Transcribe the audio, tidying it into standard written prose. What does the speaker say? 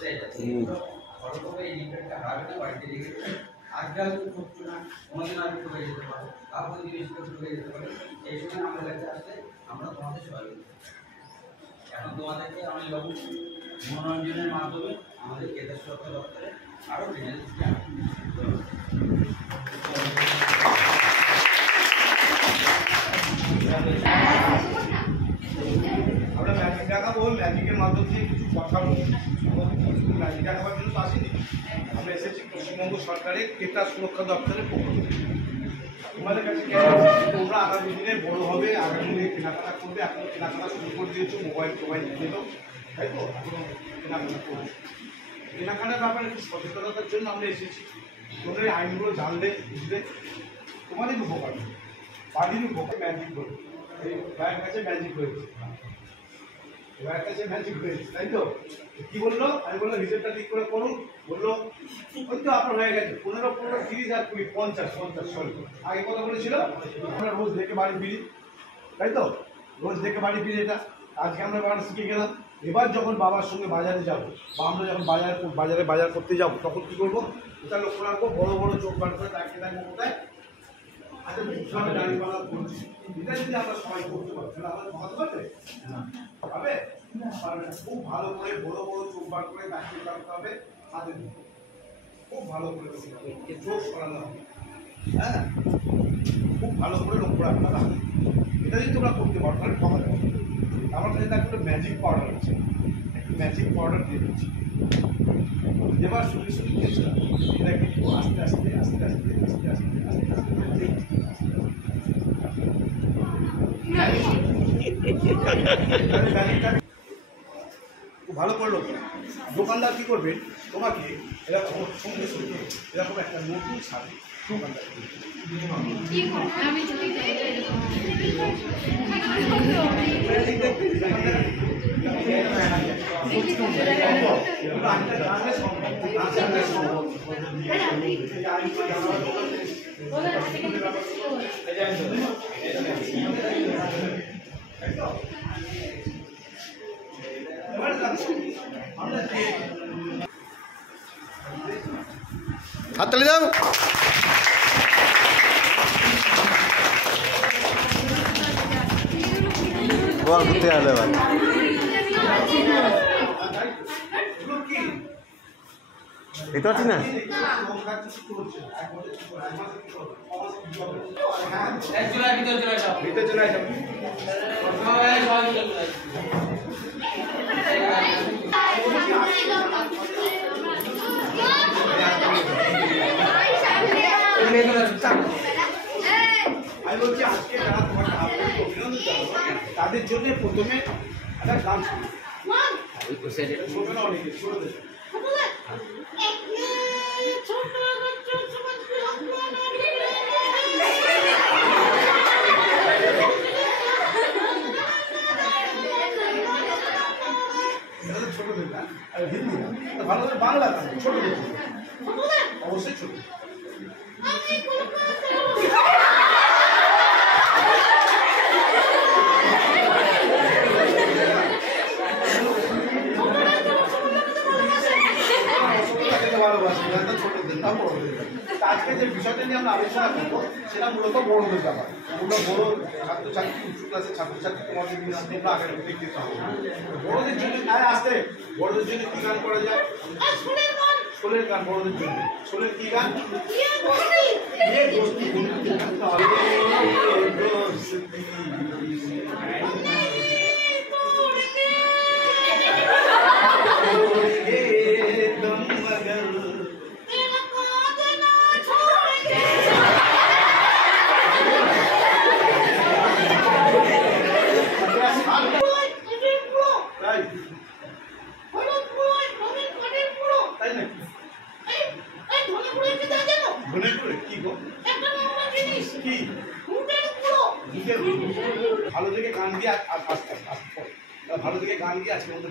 set আছে photocopy এই লিফলেটটা হারাবে না বাড়িতে রেখে দেবে আজকাল তো করছো না কোনোদিন আর একটু হয়ে যেতে পারে আপনার জিনিসটা একটু হয়ে যেতে পারে এই সময় আমাদের কাছে আসলে আমরা তোমাদের সহযোগিতা এখন তোমাদেরকে আমি বাবু মনোরঞ্জনের মাধ্যমে আমাদের কেন্দ্র সরকার দপ্তরে আরও ডিটেলস আমরা ম্যাজিক দেখাবো ম্যাজিকের মাধ্যম দিয়ে কিছু কথা বলবো ম্যাজিক দেখাবার জন্য তো আসিনি আমরা এসেছি পশ্চিমবঙ্গ সরকারের ক্রেতা সুরক্ষা দপ্তরের পক্ষ থেকে তোমাদের কাছে তোমরা আগামী দিনে বড় হবে আগামী দিনে কেনাকাটা করবে এখনো কেনাকাটা শুরু করে দিয়েছো মোবাইল নিয়ে তো তাই তো এখনো কেনাকাটা করবে কেনাকাটার ব্যাপারে একটু সচেতনতার জন্য আমরা এসেছি তোমরা এই আইনগুলো জানলে বুঝলে তোমাদের উপকার বাড়ির উপকার ম্যাজিক করবে এই গায়ের কাছে ম্যাজিক হয়েছে গায়ের কাছে ম্যাজিক হয়েছে তাই তো কি বললো আমি বললাম হিসেবটা ঠিক করে করুন বললো ওই তো আপনার হয়ে গেছে 15 30 আর 20 50 সরি আগে কথা বলেছিল আমরা রোজ দেখে বাড়ি ফিরি তাই তো রোজ দেখে বাড়ি ফিরি এটা আজকে আমরা বাড়ি শিখে গেলাম এবার যখন বাবার সঙ্গে বাজারে যাব বা আমরা যখন বাজার করতে যাব তখন কি করবো এটা লক্ষ্য রাখবো বড় বড় চোখ বার করে তাকিয়ে থাকবো কোথায় আচ্ছা বিছানা দাঁড়িয়েপালা করছি এটা যদি আমরা সবাই করতে পারি তাহলে আমাদের ভালো পারবে পাবে খুব ভালো করে বড় বড় চোখ বার করে তাকিয়ে থাকতে হবে হাতে খুব ভালো করে চোখ সরানো হবে হ্যাঁ খুব ভালো করে লক্ষ্য রাখতে হবে এটা যদি তোমরা করতে পারো তাহলে ঠকা যাবে আমার কাছে তার একটা ম্যাজিক পাউডার আছে একটু ম্যাজিক পাউডার দিয়ে দিচ্ছি এবার শুনে শুনে চেষ্টা এটা কিন্তু আস্তে আস্তে আস্তে আস্তে আস্তে আস্তে আস্তে আস্তে খুব ভালো করলো দোকানদার কি করবে তোমাকে এরকম সঙ্গে সঙ্গে এরকম একটা নতুন শাড়ি দোকানদার হাততালি দাও বল ঘুরতে গেলে এবার দেখতে পাচ্ছি না আমি বলছি আজকে যারা তোমাকে অভিনন্দন জানাবো তাদের জন্য প্রথমে একটা গান শোনো না অনেকে শোনো ছোটদের গান আর হিন্দি গান ভালো করে বাংলা গান ছোটদের অবশ্যই ছোট আজকে যে বিষয়টা নিয়ে আমরা আলোচনা করবো সেটা মূলত বড়দের ব্যাপার মূলত বড় ছাত্রছাত্রী উচ্চ ক্লাসের ছাত্রছাত্রী তোমাদের তোমরা আগে দেখতে হবে বড়দের জন্য আসতে বড়দের জন্য কি গান করা যায় সোলের গান বড়দের জন্য সোলের কি গান ভালো থেকে গান দিয়ে ভালো থেকে গান দিয়ে আজকে মতো